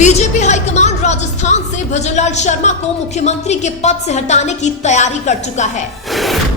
BJP high command Rajasthan से भजनलाल शर्मा को मुख्यमंत्री के पद से हटाने की तैयारी कर चुका है।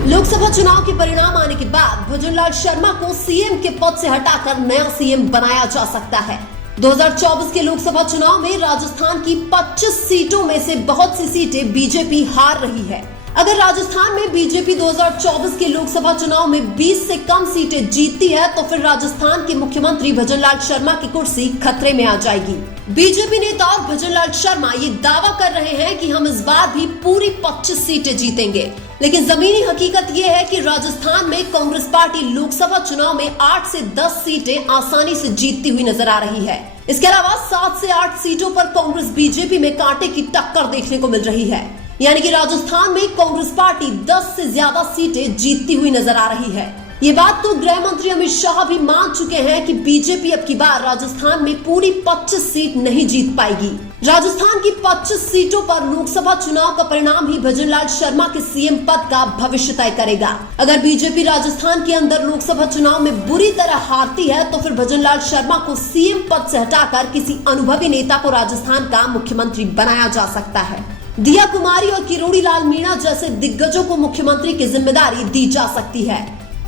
लोकसभा चुनाव के परिणाम आने के बाद भजनलाल शर्मा को सीएम के पद से हटाकर नया सीएम बनाया जा सकता है। 2024 के लोकसभा चुनाव में राजस्थान की 25 सीटों में से बहुत सी सीटें बीजेपी हार रही है। अगर राजस्थान में बीजेपी 2024 के लोकसभा चुनाव में 20 से कम सीटें जीतती है तो फिर राजस्थान के मुख्यमंत्री भजनलाल शर्मा की कुर्सी खतरे में आ जाएगी। बीजेपी नेता और भजनलाल शर्मा ये दावा कर रहे हैं कि हम इस बार भी पूरी 25 सीटें जीतेंगे, लेकिन जमीनी हकीकत ये है कि राजस्थान में कांग्रेस पार्टी लोकसभा चुनाव में 8 से 10 सीटें आसानी से जीतती हुई नजर आ रही है। इसके अलावा 7 से 8 सीटों पर कांग्रेस बीजेपी में कांटे की टक्कर देखने को मिल रही है, यानी कि राजस्थान में कांग्रेस पार्टी 10 से ज्यादा सीटें जीतती हुई नजर आ रही है। ये बात तो गृह मंत्री अमित शाह भी मान चुके हैं कि बीजेपी अब की बार राजस्थान में पूरी 25 सीट नहीं जीत पाएगी। राजस्थान की 25 सीटों पर लोकसभा चुनाव का परिणाम ही भजनलाल शर्मा के सीएम पद का भविष्य तय करेगा। अगर बीजेपी राजस्थान के अंदर लोकसभा चुनाव में बुरी तरह हारती है तो फिर भजनलाल शर्मा को सीएम पद से हटाकर किसी अनुभवी नेता को राजस्थान का मुख्यमंत्री बनाया जा सकता है। दिया कुमारी और किरोड़ी लाल मीणा जैसे दिग्गजों को मुख्यमंत्री की जिम्मेदारी दी जा सकती है।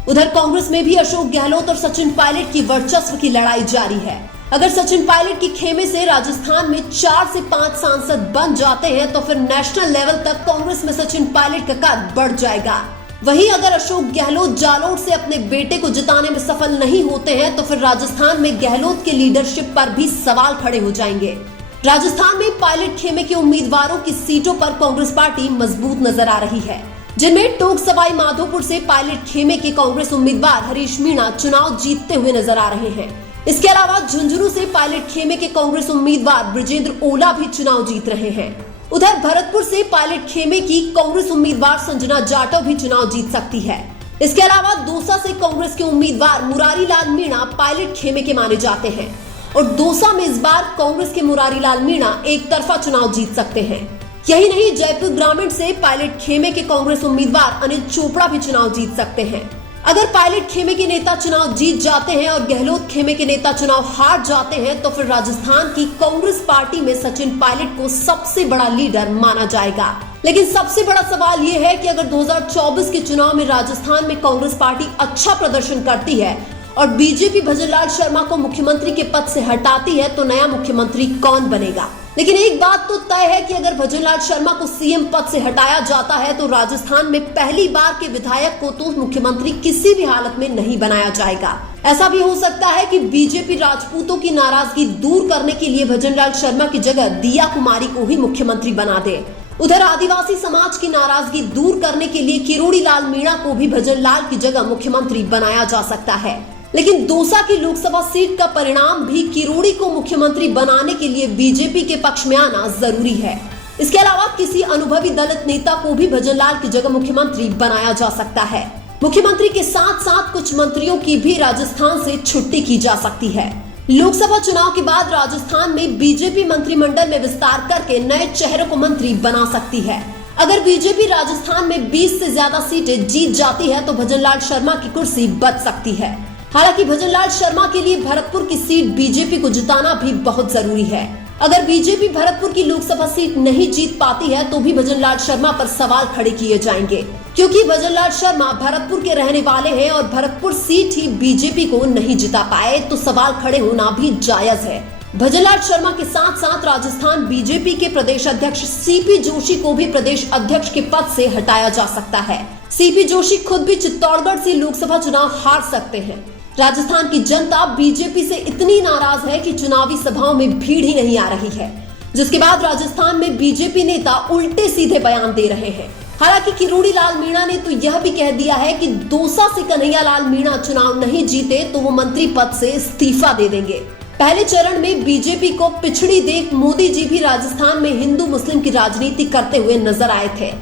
उधर कांग्रेस में भी अशोक गहलोत और सचिन पायलट की वर्चस्व की लड़ाई जारी है। अगर सचिन पायलट की खेमे से राजस्थान में 4 से 5 सांसद बन जाते हैं तो फिर नेशनल लेवल तक कांग्रेस में सचिन पायलट का कद बढ़ जाएगा। वहीं अगर अशोक गहलोत जालोर से अपने बेटे को जिताने में सफल नहीं होते हैं तो फिर राजस्थान में गहलोत के लीडरशिप पर भी सवाल खड़े हो जाएंगे। राजस्थान में पायलट खेमे के उम्मीदवारों की सीटों पर कांग्रेस पार्टी मजबूत नजर आ रही है, जिनमें टोंक सवाई माधोपुर से पायलट खेमे के कांग्रेस उम्मीदवार हरीश मीणा चुनाव जीतते हुए नजर आ रहे हैं। इसके अलावा झुंझुनू से पायलट खेमे के कांग्रेस उम्मीदवार ब्रजेंद्र ओला भी चुनाव जीत रहे हैं। उधर भरतपुर से पायलट खेमे की कांग्रेस उम्मीदवार संजना जाटव भी चुनाव जीत सकती है। इसके अलावा दौसा से कांग्रेस के उम्मीदवार मुरारी लाल मीणा पायलट खेमे के माने जाते हैं और दौसा में इस बार कांग्रेस के मुरारी लाल मीणा एक तरफा चुनाव जीत सकते हैं। यही नहीं, जयपुर ग्रामीण से पायलट खेमे के कांग्रेस उम्मीदवार अनिल चोपड़ा भी चुनाव जीत सकते हैं। अगर पायलट खेमे के नेता चुनाव जीत जाते हैं और गहलोत खेमे के नेता चुनाव हार जाते हैं तो फिर राजस्थान की कांग्रेस पार्टी में सचिन पायलट को सबसे बड़ा लीडर माना जाएगा। लेकिन सबसे बड़ा सवाल ये है कि अगर 2024 के चुनाव में राजस्थान में कांग्रेस पार्टी अच्छा प्रदर्शन करती है और बीजेपी भजनलाल शर्मा को मुख्यमंत्री के पद से हटाती है तो नया मुख्यमंत्री कौन बनेगा। लेकिन एक बात तो तय है कि अगर भजनलाल शर्मा को सीएम पद से हटाया जाता है तो राजस्थान में पहली बार के विधायक को तो मुख्यमंत्री किसी भी हालत में नहीं बनाया जाएगा। ऐसा भी हो सकता है कि बीजेपी राजपूतों की नाराजगी दूर करने के लिए भजनलाल शर्मा की जगह दिया कुमारी को ही मुख्यमंत्री बना दे। उधर आदिवासी समाज की नाराजगी दूर करने के लिए किरोड़ी लाल मीणा को भी भजनलाल की जगह मुख्यमंत्री बनाया जा सकता है। लेकिन दौसा की लोकसभा सीट का परिणाम भी किरोड़ी को मुख्यमंत्री बनाने के लिए बीजेपी के पक्ष में आना जरूरी है। इसके अलावा किसी अनुभवी दलित नेता को भी भजनलाल की जगह मुख्यमंत्री बनाया जा सकता है। मुख्यमंत्री के साथ साथ कुछ मंत्रियों की भी राजस्थान से छुट्टी की जा सकती है। लोकसभा चुनाव के बाद राजस्थान में बीजेपी मंत्रिमंडल में विस्तार करके नए चेहरों को मंत्री बना सकती है। अगर बीजेपी राजस्थान में 20 से ज्यादा सीटें जीत जाती है तो भजनलाल शर्मा की कुर्सी बच सकती है। हालांकि भजनलाल शर्मा के लिए भरतपुर की सीट बीजेपी को जिताना भी बहुत जरूरी है। अगर बीजेपी भरतपुर की लोकसभा सीट नहीं जीत पाती है तो भी भजनलाल शर्मा पर सवाल खड़े किए जाएंगे, क्योंकि भजनलाल शर्मा भरतपुर के रहने वाले हैं और भरतपुर सीट ही बीजेपी को नहीं जिता पाए तो सवाल खड़े होना भी जायज है। भजनलाल शर्मा के साथ साथ राजस्थान बीजेपी के प्रदेश अध्यक्ष सीपी जोशी को भी प्रदेश अध्यक्ष के पद से हटाया जा सकता है। सीपी जोशी खुद भी चित्तौड़गढ़ से लोकसभा चुनाव हार सकते हैं। राजस्थान की जनता बीजेपी से इतनी नाराज है कि चुनावी सभाओं में भीड़ ही नहीं आ रही है, जिसके बाद राजस्थान में बीजेपी नेता उल्टे सीधे बयान दे रहे हैं। हालांकि किरोड़ी लाल मीणा ने तो यह भी कह दिया है कि दौसा से कन्हैया लाल मीणा चुनाव नहीं जीते तो वो मंत्री पद से इस्तीफा दे देंगे। पहले चरण में बीजेपी को पिछड़ी देख मोदी जी भी राजस्थान में हिंदू मुस्लिम की राजनीति करते हुए नजर आए थे।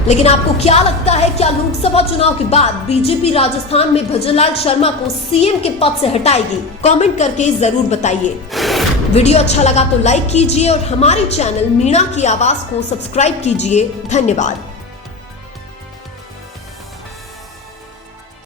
लेकिन आपको क्या लगता है, क्या लोकसभा चुनाव के बाद बीजेपी राजस्थान में भजनलाल शर्मा को सीएम के पद से हटाएगी? कमेंट करके जरूर बताइए। वीडियो अच्छा लगा तो लाइक कीजिए और हमारे चैनल मीणा की आवाज को सब्सक्राइब कीजिए। धन्यवाद।